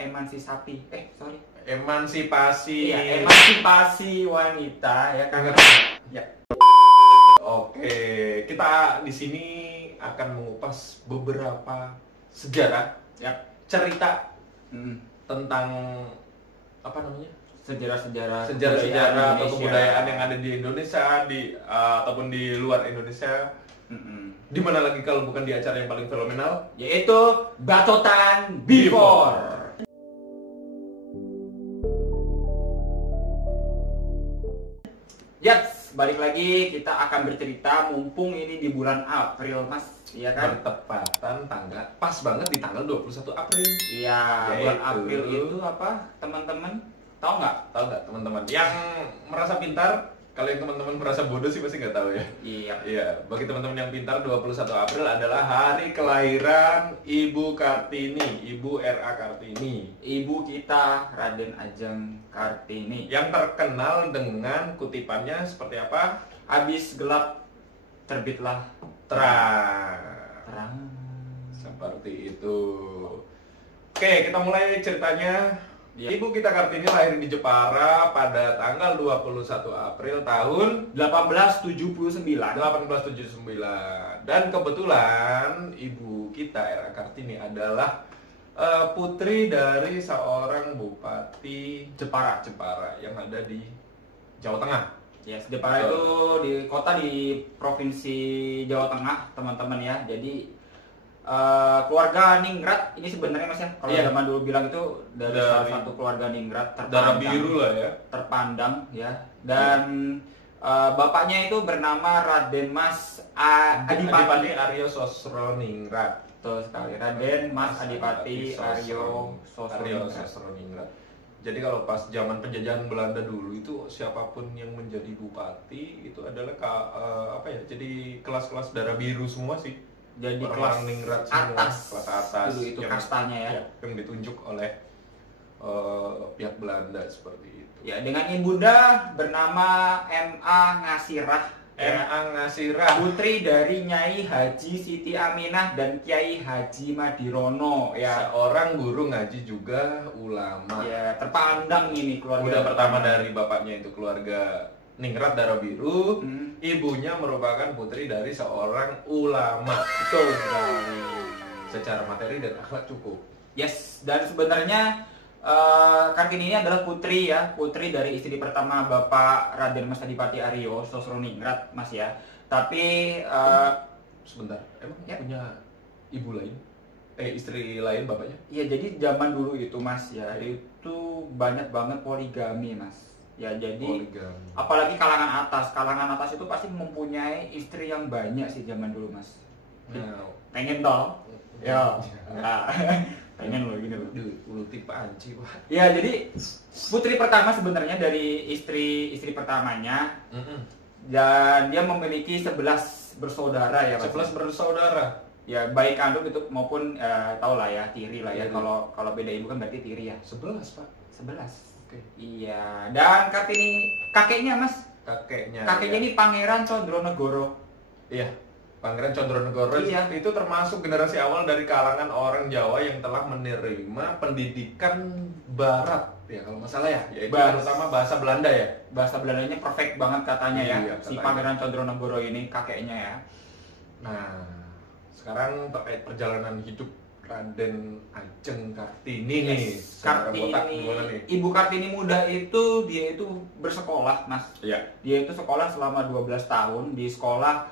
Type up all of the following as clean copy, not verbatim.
emansipasi emansipasi. iya, emansipasi wanita ya kan. Ya. Oke, kita di sini akan mengupas beberapa sejarah, Ya. cerita Hmm. tentang apa namanya? Sejarah-sejarah Sejarah-sejarah atau Indonesia. kebudayaan yang ada di Indonesia, ataupun di luar Indonesia. Di mana lagi kalau bukan di acara yang paling fenomenal, Yaitu Bacotan Before. Yaps, balik lagi kita akan bercerita mumpung ini di bulan April, Mas. Iya kan? bertepatan pas banget di tanggal 21 April. Iya, bulan Yaitu- April itu apa, teman-teman? Tahu nggak? Tahu nggak teman-teman? Yang merasa pintar, kalau yang teman-teman merasa bodoh sih pasti nggak tahu ya. Iya. Iya, bagi teman-teman yang pintar, 21 April adalah hari kelahiran Ibu Kartini, Ibu R.A. Kartini. Ibu kita Raden Ajeng Kartini. Yang terkenal dengan kutipannya seperti apa? Habis gelap terbitlah Terang. terang. Seperti itu. Oke, kita mulai ceritanya. Ya. Ibu kita Kartini lahir di Jepara pada tanggal 21 April tahun 1879. 1879. Dan kebetulan ibu kita R.A. Kartini adalah putri dari seorang bupati Jepara. yang ada di Jawa Tengah. Yes, Jepara itu di kota di provinsi Jawa Tengah, teman-teman ya. Jadi keluarga Ningrat ini sebenarnya Mas ya, kalau Iya. zaman dulu bilang itu dari salah satu keluarga Ningrat Darah biru lah ya. terpandang ya. Dan bapaknya itu bernama Raden Mas Adipati. Aryo Sosroningrat. Betul sekali, Raden Mas Adipati Aryo Sosroningrat. Sosroningrat. Jadi kalau pas zaman penjajahan Belanda dulu itu siapapun yang menjadi bupati itu adalah jadi kelas-kelas darah biru semua sih. Jadi Orang-orang kelas Ningrat semua, atas, kelas atas dulu itu yang- kastanya ya. yang ditunjuk oleh pihak Belanda seperti itu. Ya, dengan ibunda bernama M.A. Ngasirah. M.A. Ngasirah. Putri dari Nyai Haji Siti Aminah dan Kiai Haji Madirono ya. Seorang guru ngaji juga ulama. Ya, terpandang ini keluarga. Udah pertama dari bapaknya itu keluarga Ningrat darah biru, Hmm. ibunya merupakan putri dari seorang ulama. Betul sekali. Secara materi dan akhlak cukup. Yes, dan sebenarnya Kartini ini adalah putri ya, putri dari istri pertama Bapak Raden Mas Adipati Aryo Sosroningrat, Mas ya. Tapi Sebentar, emang Ya. punya ibu lain? Istri lain bapaknya? ya jadi zaman dulu itu Mas ya, itu banyak banget poligami Mas. Ya jadi Poligami. apalagi kalangan atas itu pasti mempunyai istri yang banyak sih zaman dulu Mas. Nah, Pengen dong? Ya. Nah, pengen loh gini loh. Ulti panci, Pak. Ya jadi putri pertama sebenarnya dari istri pertamanya, dan dia memiliki 11 bersaudara ya Mas. 11 bersaudara. Ya baik kandung itu maupun tau lah ya tiri lah ya. Tiri. Kalau beda ibu kan berarti tiri ya. 11, Pak. 11. Oke. Iya, dan Kartini kakeknya Mas. Kakeknya. Kakeknya ya. ini Pangeran Condronegoro. Iya. Pangeran Condronegoro Iya. itu termasuk generasi awal dari kalangan orang Jawa yang telah menerima pendidikan barat ya kalau nggak salah ya, yaitu terutama bahasa Belanda ya. Bahasa Belandanya perfect banget katanya ya. Iya, Si katanya. Pangeran Condronegoro ini kakeknya ya. Nah, sekarang terkait perjalanan hidup Raden Ajeng Kartini nih. Secara botak gimana nih? Ibu Kartini muda itu dia itu bersekolah, Mas. Iya. Dia itu sekolah selama 12 tahun di sekolah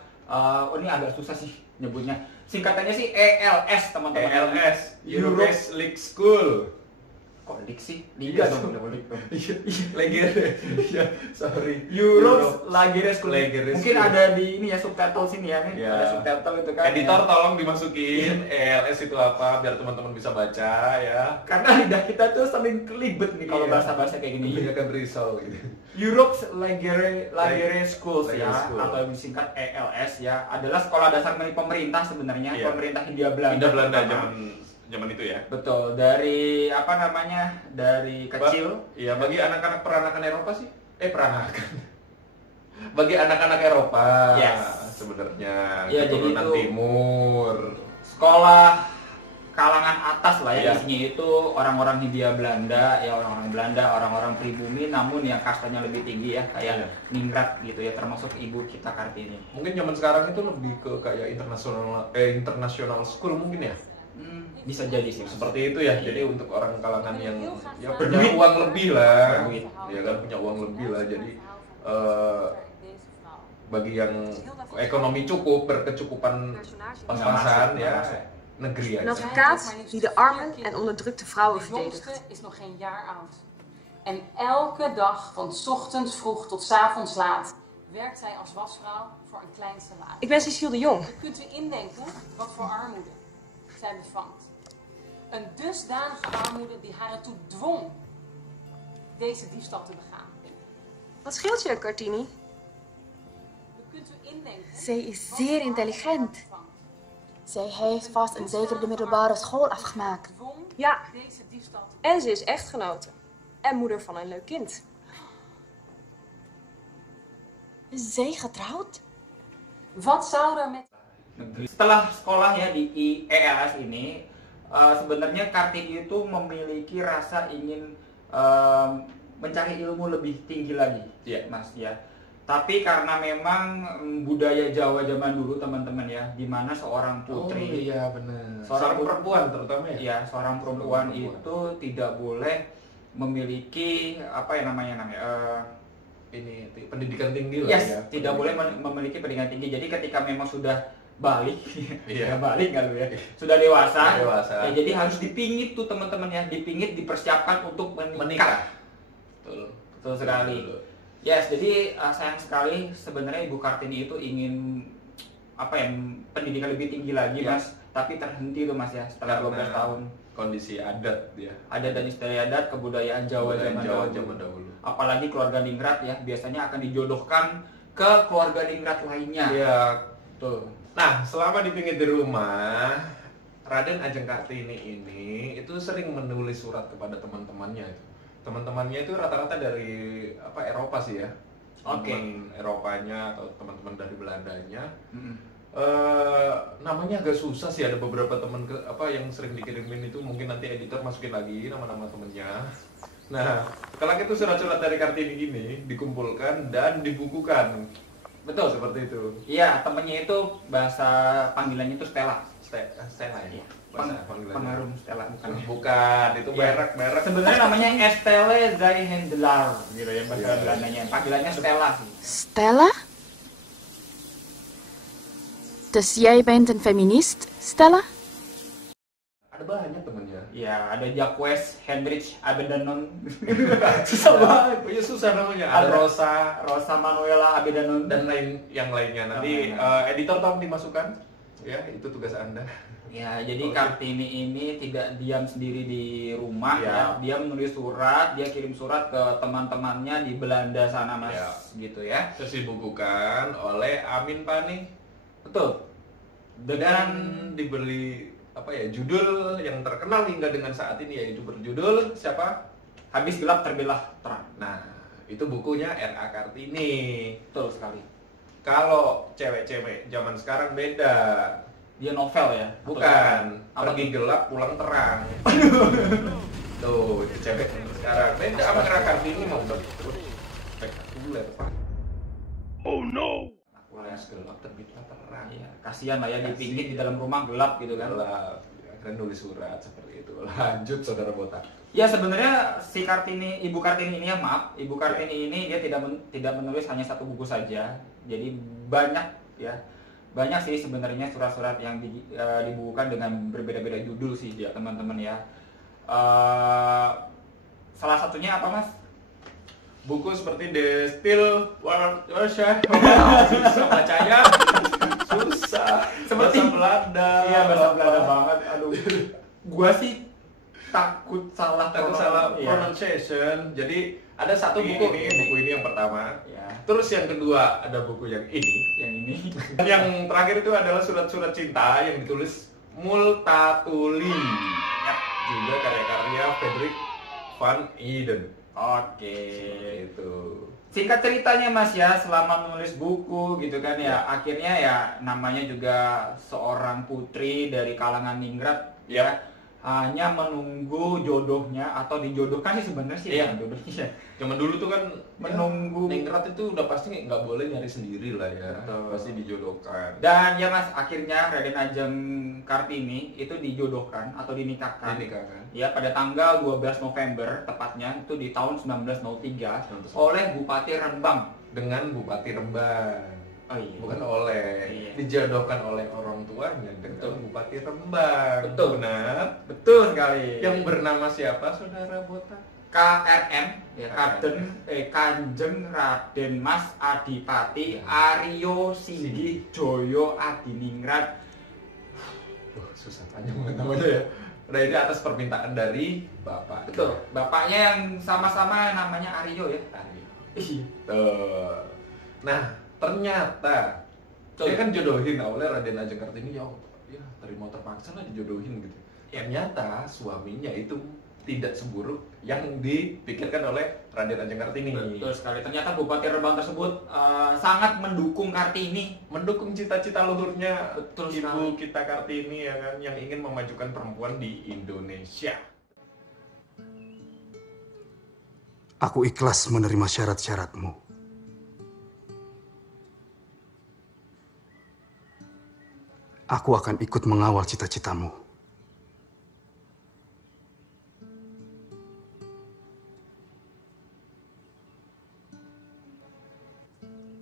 ini agak susah sih nyebutnya. Singkatannya sih ELS, teman-teman. ELS, European League School. Kok dik sih? Liga Iya, dong, double dik dong. Legere. Iya, sorry. Europe Lagere School. Lagere Mungkin School. ada di ini ya subtitle sini ya, nih. Iya. Ada subtitle itu kan. Editor ya. tolong dimasukin ELS itu apa biar teman-teman bisa baca ya. Karena lidah kita tuh sering kelibet nih kalau Iya. bahasa-bahasa kayak gini. Kebanyakan risau gitu. Europe Lagere Schools Lagere ya, School. atau yang disingkat ELS ya, adalah sekolah dasar milik pemerintah sebenarnya, Iya. pemerintah Hindia Belanda. Indah Belanda terutama. zaman itu ya. Betul, dari apa namanya? Dari kecil. Iya, bagi anak-anak peranakan Eropa sih. Peranakan. Bagi anak-anak Eropa Yes. sebenarnya Iya, jadi keturunan itu- timur. Sekolah kalangan atas lah ya, Iya. isinya itu orang-orang Hindia Belanda ya, orang-orang Belanda, orang-orang pribumi, namun yang kastanya lebih tinggi ya, kayak Iya. Ningrat gitu ya, termasuk ibu kita Kartini. Mungkin zaman sekarang itu lebih ke kayak international school mungkin ya. Bisa jadi sih. Seperti itu ya. Jadi untuk orang kalangan yang ya punya Berduit. uang lebih lah. Berduit. Ya kan punya uang lebih lah. Jadi bagi yang ekonomi cukup, berkecukupan pas-pasan ya, negeri Een aja. advocaat die de armen en onderdrukte vrouwen De jongste verdedigt. is nog geen jaar oud. En elke dag van 's ochtends vroeg tot 's avonds laat werkt zij als wasvrouw voor een klein salaris. Ik ben Cecile de Jong. U kunt u indenken wat voor armoede zij bevangt. Een dusdanige armoede die haar ertoe dwong deze diefstal te begaan. Wat scheelt je, Kartini? U kunt u indenken. Zij is wat zeer voor intelligent. armoede haar bevangt. Zij heeft vast en zeker de middelbare school afgemaakt. Dwong Ja, deze diefstal te en ze is echtgenote. En moeder van een leuk kind. Is zij getrouwd? Wat zou er met Negeri. Setelah sekolah ya di IELS ini, sebenarnya Kartini itu memiliki rasa ingin mencari ilmu lebih tinggi lagi, Iya. Mas ya. Tapi karena memang budaya Jawa zaman dulu teman-teman ya, di mana seorang putri, Oh iya benar. Seorang Seorang perempuan terutama ya. ya seorang perempuan itu tidak boleh memiliki apa ya namanya Ini pendidikan tinggi lah yes, ya. tidak boleh memiliki pendidikan tinggi. Jadi ketika memang sudah balik, Iya. ya balik nggak lu ya, sudah dewasa, Sudah dewasa. ya, jadi harus dipingit tuh teman-teman ya, dipingit, dipersiapkan untuk menikah. Betul. Betul sekali. Betul. Yes, jadi sayang sekali sebenarnya Ibu Kartini itu ingin apa ya, pendidikan lebih tinggi lagi Iya. Mas, tapi terhenti tuh Mas ya setelah 12 Karena tahun. kondisi adat ya. Ada dan istiadat kebudayaan Jawa Budaya zaman Jawa dahulu. zaman dahulu. Apalagi keluarga Ningrat ya, biasanya akan dijodohkan ke keluarga Ningrat lainnya. Iya. Tuh. Nah, selama dipingit di rumah, Raden Ajeng Kartini ini itu sering menulis surat kepada teman-temannya itu. Teman-temannya itu rata-rata dari Eropa sih ya. Oke. Teman Eropanya atau teman-teman dari Belandanya. Mm-mm. Namanya agak susah sih, ada beberapa teman yang sering dikirimin itu, mungkin nanti editor masukin lagi nama-nama temennya. Nah, kalau itu surat-surat dari Kartini ini dikumpulkan dan dibukukan. Betul. Seperti itu. Iya, temennya itu bahasa panggilannya itu Stella. Stella ya. Iya. Bahasa panggilannya. Pengaruh Stella bukan. Bukan, itu Iya. merek. Sebenarnya namanya Estelle Zijhendelaar gitu ya bahasa Iya. Belandanya. Panggilannya Stella sih. Stella? Dus jij bent een feminist, Stella? Ada banyak temennya. Iya, ada Jacques Hendrich Abedanon. Susah banget. Oh iya, susah namanya. Ada Rosa Manuela Abedanon dan yang lainnya. Nanti editor tolong dimasukkan. Ya, itu tugas Anda. Ya, jadi Oke. Kartini ini tidak diam sendiri di rumah Ya. ya. Dia menulis surat, dia kirim surat ke teman-temannya di Belanda sana Mas, Ya. gitu ya. Terus dibukukan oleh Amin Pani Betul. dan diberi judul yang terkenal hingga dengan saat ini, yaitu berjudul siapa? Habis gelap terbelah terang. Nah, itu bukunya R.A. Kartini. Betul sekali. Kalau cewek-cewek zaman sekarang beda. Dia novel ya? Bukan, Apa pergi gelap pulang terang. Tuh, itu cewek sekarang beda sama R.A. Kartini, mau spektakuler, Pak. Oh no. Pulas gelap terbitlah terang. Iya, kasihan lah ya dipingit di dalam rumah gelap gitu kan. Gelap. Akhirnya nulis surat seperti itu. Lanjut saudara botak. Ya sebenarnya si Kartini, Ibu Kartini ini ya maaf, Ibu Kartini ini dia tidak menulis hanya satu buku saja. Jadi banyak sih sebenarnya surat-surat yang dibukukan dengan berbeda-beda judul sih ya teman-teman ya. Salah satunya apa Mas? Buku seperti The Still Warsha. Susah bacanya. Susah. Seperti bahasa Belanda. Iya bahasa Belanda banget. Aduh. Gua sih takut salah Iya. pronunciation. Jadi ada satu buku ini yang pertama. Ya, Terus yang kedua ada buku yang ini. yang ini. Yang terakhir itu adalah surat-surat cinta yang ditulis Multatuli. Ya, juga karya-karya Frederik van Eeden. Oke. Itu. Singkat ceritanya Mas ya, selama menulis buku gitu kan ya, akhirnya ya namanya juga seorang putri dari kalangan Ningrat ya, hanya menunggu jodohnya atau dijodohkan sih sebenarnya sih Iya. jodohnya. Zaman dulu tuh kan Menunggu. ningrat itu udah pasti nggak boleh nyari sendiri lah ya. Betul. Pasti dijodohkan. Dan ya Mas, akhirnya Raden Ajeng Kartini itu dijodohkan atau dinikahkan. Dinikahkan. Ya, pada tanggal 12 November tepatnya itu di tahun 1903 oleh Bupati Rembang. Dengan Bupati Rembang. Oh iya. Bukan oleh, Iya. dijodohkan oleh orang tuanya dengan Betul. Bupati Rembang. Betul. Benar. Betul sekali. Yang bernama siapa, Saudara Botak? KRM ya, Kanjeng Raden Mas Adipati Aryo Singgih Joyo Adiningrat. Susah panjang banget namanya ya. Nah, ini atas permintaan dari Bapak. Betul. Bapaknya yang sama-sama namanya Aryo ya. Aryo. Iya. Tuh. Nah, ternyata dia kan jodohin awalnya Raden Ajeng Kartini ya terima terpaksa lah dijodohin gitu. Ternyata suaminya itu tidak seburuk yang dipikirkan oleh Raden Ajeng Kartini. Betul sekali. Ternyata Bupati Rembang tersebut sangat mendukung Kartini. Mendukung cita-cita luhurnya Betul Ibu sekali. kita Kartini ya kan, yang ingin memajukan perempuan di Indonesia. Aku ikhlas menerima syarat-syaratmu. Aku akan ikut mengawal cita-citamu.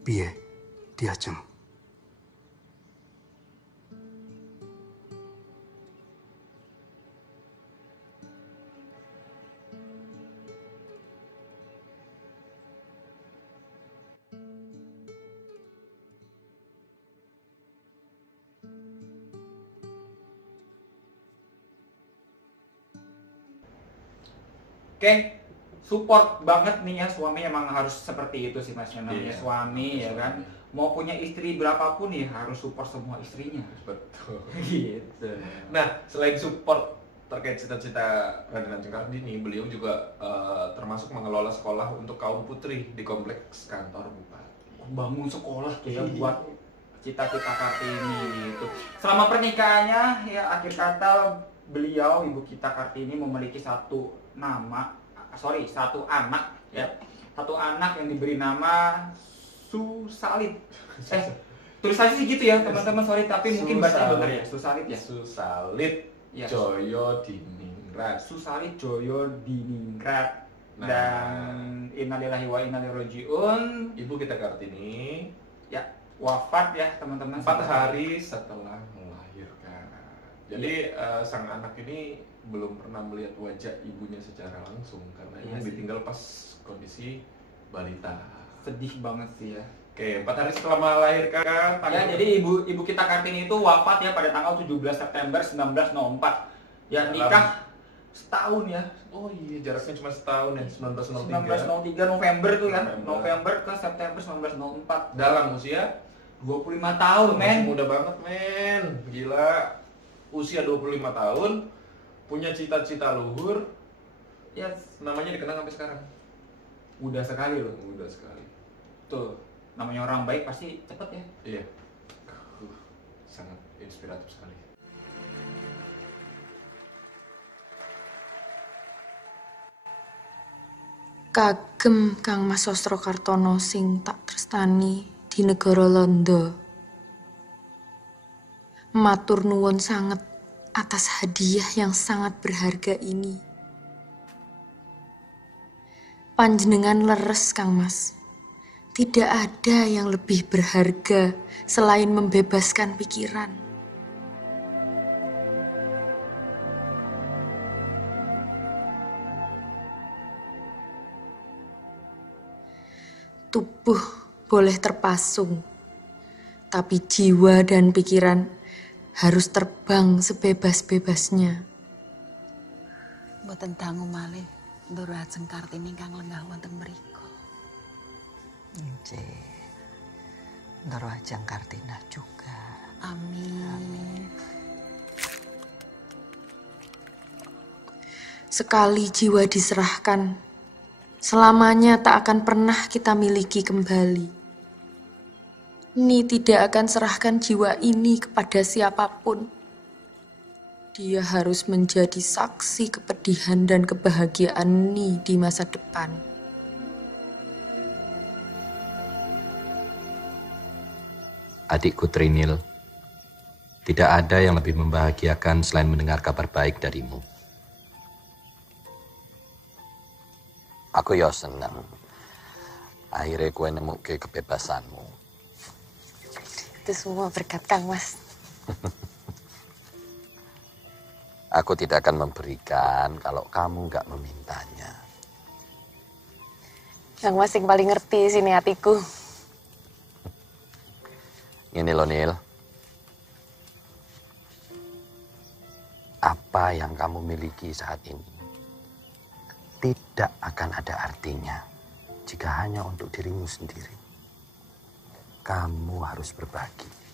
Piye, Diajeng? Oke, support banget nih ya, suami emang harus seperti itu sih Mas, yang namanya Iya, suami ya kan. Mau punya istri berapapun ya harus support semua istrinya. Betul. Gitu. Nah, selain support terkait cita-cita Raden Ajeng Kartini, beliau juga termasuk mengelola sekolah untuk kaum putri di kompleks kantor Bupati. Bangun sekolah tuh ya buat cita-cita Kartini gitu. Selama pernikahannya ya akhir kata beliau Ibu kita Kartini memiliki satu anak ya. Satu anak yang diberi nama Susalit. Tulisannya sih gitu ya teman-teman, sorry tapi mungkin bacanya benar ya, Susalit ya. Susalit Ya. Joyo Diningrat. Susalit Joyo Diningrat. Nah. Dan innalillahi wa inna ilaihi rajiun. Ibu kita Kartini Ya, wafat ya teman-teman 4 hari setelah melahirkan. Jadi sang anak ini belum pernah melihat wajah ibunya secara langsung karena Iya ini sih. ditinggal pas kondisi balita. Sedih banget sih ya. Oke, 4 hari setelah melahirkan. Ya, jadi ibu kita Kartini itu wafat ya pada tanggal 17 September 1904. Ya, nikah setahun ya. Oh iya, jaraknya cuma setahun ya, 1903 1903. November tuh kan. November. November ke September 1904. Dalam usia 25 tahun, men. masih muda banget, men. Gila. Usia 25 tahun, punya cita-cita luhur, Ya, namanya dikenang sampai sekarang. mudah sekali loh. Muda sekali. Tuh, namanya orang baik pasti cepet ya. Iya. Sangat inspiratif sekali. Kagem Kang Mas Sosro Kartono sing tak tresnani di negara Londo. Matur nuwun sanget atas hadiah yang sangat berharga ini. Panjenengan leres Kang Mas. Tidak ada yang lebih berharga selain membebaskan pikiran. Tubuh boleh terpasung, tapi jiwa dan pikiran harus terbang sebebas-bebasnya. Mboten dangu malih Ndoro Ajeng Kartini ingkang lenggah wonten mriku. Nggih. Ndoro Ajeng Kartina juga. Amin. Sekali jiwa diserahkan, selamanya tak akan pernah kita miliki kembali. Ni tidak akan serahkan jiwa ini kepada siapapun. Dia harus menjadi saksi kepedihan dan kebahagiaan Ni di masa depan. Adikku Trinil, tidak ada yang lebih membahagiakan selain mendengar kabar baik darimu. Aku ya seneng. Akhirnya kue nemu ke kebebasanmu. Itu semua berkat Kang Mas. Aku tidak akan memberikan kalau kamu nggak memintanya. Kang Mas yang paling ngerti sini hatiku. Ini loh Nil. Apa yang kamu miliki saat ini tidak akan ada artinya jika hanya untuk dirimu sendiri. Kamu harus berbagi.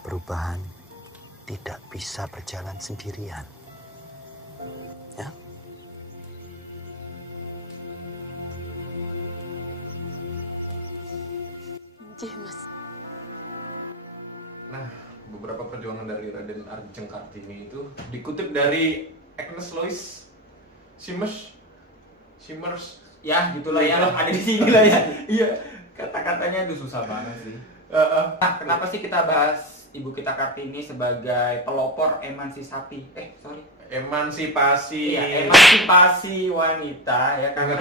Perubahan tidak bisa berjalan sendirian. Ya? Iya, Mas. Nah, beberapa perjuangan dari Raden Ajeng Kartini itu dikutip dari Agnes Lois Simmers. Ya, gitulah ya, ada di sini lah ya. Iya, kata-katanya itu susah banget sih. Nah, kenapa sih kita bahas Ibu kita Kartini sebagai pelopor emansipasi? Emansipasi. Iya, emansipasi wanita ya karena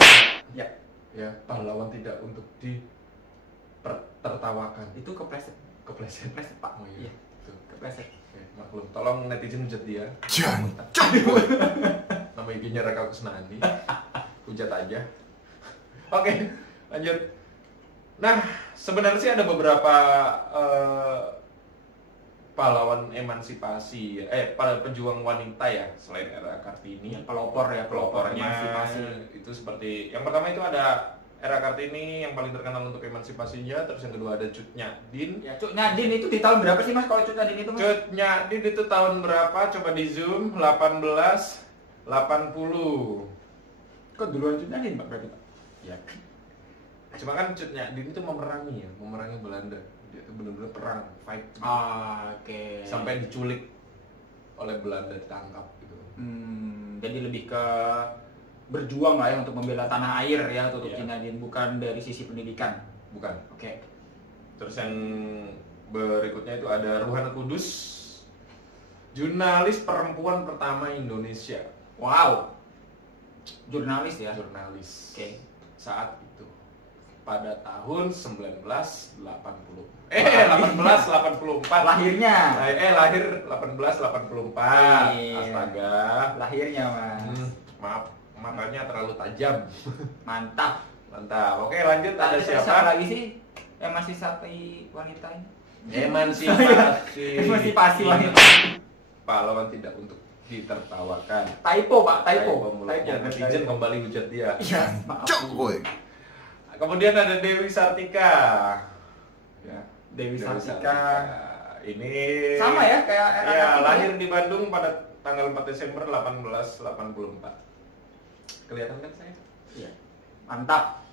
ya pahlawan tidak untuk ditertawakan. Itu kepleset Pak. Oh iya. Itu kepleset. Oke, maklum. Tolong netizen hujat dia. Jangan. Nama IG-nya Raka Kusnandi. Hujat aja. Oke, lanjut. Nah, sebenarnya sih ada beberapa pahlawan emansipasi, pejuang wanita ya selain era Kartini. Pelopor Pelopornya emansipasi. itu seperti yang pertama itu ada era Kartini yang paling terkenal untuk emansipasinya, terus yang kedua ada Cut Nyak-din. Ya, Cut Nyak-din itu di tahun berapa sih Mas kalau Cut Nyak-din itu Mas? Cut Nyak-din itu tahun berapa? Coba di zoom, 1880. Kok duluan Cut Nyak-din Pak berarti Pak? Ya. Cuma kan Cut Nyak-din itu memerangi Belanda. Dia itu benar-benar perang, fight. Oke. Sampai diculik oleh Belanda, ditangkap gitu. Jadi lebih ke berjuang lah ya untuk membela tanah air ya untuk Iya. Cut Nyak-din, bukan dari sisi pendidikan. Bukan. Oke. Terus yang berikutnya itu ada Ruhana Kudus, jurnalis perempuan pertama Indonesia. Wow. Jurnalis ya. Jurnalis. Oke. Saat itu pada tahun 1884. Lahirnya. Lahir 1884. Iya. Astaga. Lahirnya Mas. Maaf, matanya terlalu tajam. Mantap. Oke, lanjut. Ada siapa lagi sih? Emansipasi wanita ini. Emansipasi wanita. Pahlawan tidak untuk ditertawakan. Typo Pak, typo. Netizen kembali hujat dia. Iya, maaf. Kemudian ada Dewi Sartika. Ya, Dewi Sartika. Ini Sama ya kayak era ya, Kartini. lahir di Bandung pada tanggal 4 Desember 1884. Kelihatan kan saya? Iya. Mantap.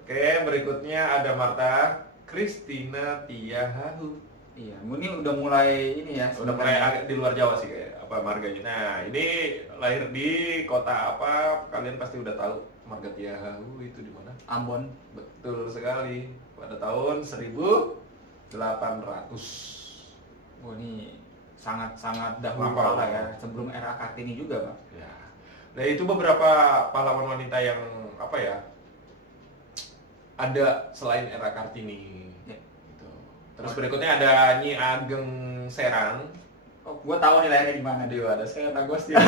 Oke, berikutnya ada Martha Christina Tiahahu. Iya, ini udah mulai ini ya. Udah mulai agak di luar Jawa sih kayak apa marganya. Nah, ini lahir di kota apa? Kalian pasti udah tahu. Marga Tiahahu itu di mana? Ambon. Betul sekali. Pada tahun 1800. Oh, ini sangat dahulu Lama lah ya, sebelum era Kartini juga, Pak. Ya. Nah, itu beberapa pahlawan wanita yang apa ya? Ada selain era Kartini. Ya. Gitu. Terus berikutnya ada Nyi Ageng Serang. Oh, gua tahu nih lahirnya di mana. Dewa ada saya Nagos dia.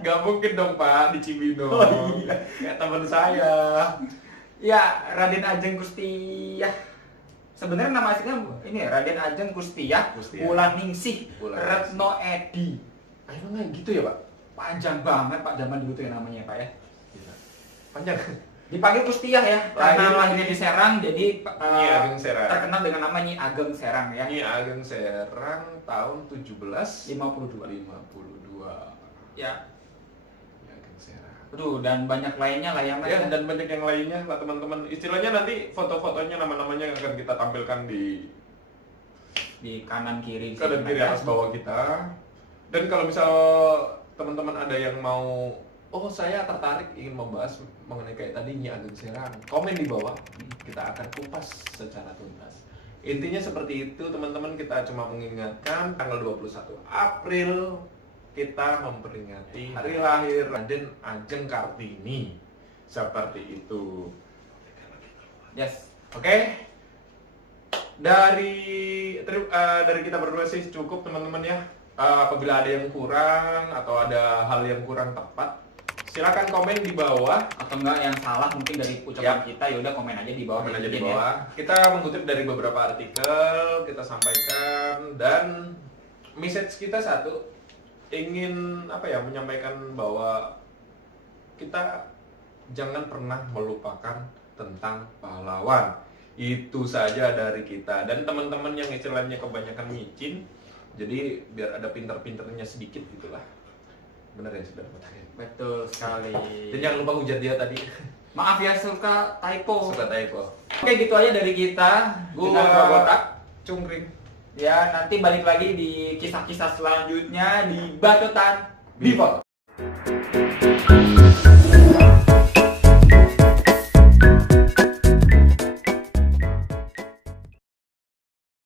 Gak mungkin dong Pak di Cibinong. Oh, iya. Kayak teman saya. Ya, Raden Ajeng Kustiyah. Sebenarnya nama aslinya ini ya, Raden Ajeng Kustiyah, Wulaningsih Retno Edi. Emang nggak gitu ya Pak? Panjang banget Pak zaman dulu tuh ya namanya Pak ya. Panjang. Dipanggil Kustiyah ya, karena lahirnya di Serang jadi Nyi Ageng Serang. terkenal dengan nama Nyi Ageng Serang ya. Nyi Ageng Serang tahun 1752. Ya. Nyi Ageng Serang. Aduh, dan banyak lainnya lah ya Mas. Ya, dan banyak yang lainnya lah teman-teman. Istilahnya nanti foto-fotonya nama-namanya akan kita tampilkan di di kanan kiri kanan kiri atas bawah kita. Dan kalau misal teman-teman ada yang mau, oh saya tertarik ingin membahas mengenai kayak tadi Nyi Ageng Serang, komen di bawah, kita akan kupas secara tuntas. Intinya seperti itu teman-teman, kita cuma mengingatkan tanggal 21 April kita memperingati hari lahir Raden Ajeng Kartini. Seperti itu. Yes. Oke. Dari kita berdua sih cukup teman-teman ya. Apabila ada yang kurang atau ada hal yang kurang tepat, silakan komen di bawah. Atau enggak yang salah mungkin dari ucapan kita, ya udah komen aja di bawah. Komen aja di bawah. Kita mengutip dari beberapa artikel, kita sampaikan, dan message kita satu, ingin menyampaikan bahwa kita jangan pernah melupakan tentang pahlawan. Itu saja dari kita. Dan teman-teman yang istilahnya kebanyakan micin, jadi biar ada pinter-pinternya sedikit gitulah. Bener ya sudah katakan. Betul sekali. Dan jangan lupa hujat dia tadi. Maaf ya, suka typo. Oke, gitu aja dari kita. Gua botak, cungkring. Ya, nanti balik lagi di kisah-kisah selanjutnya di Bacotan Before.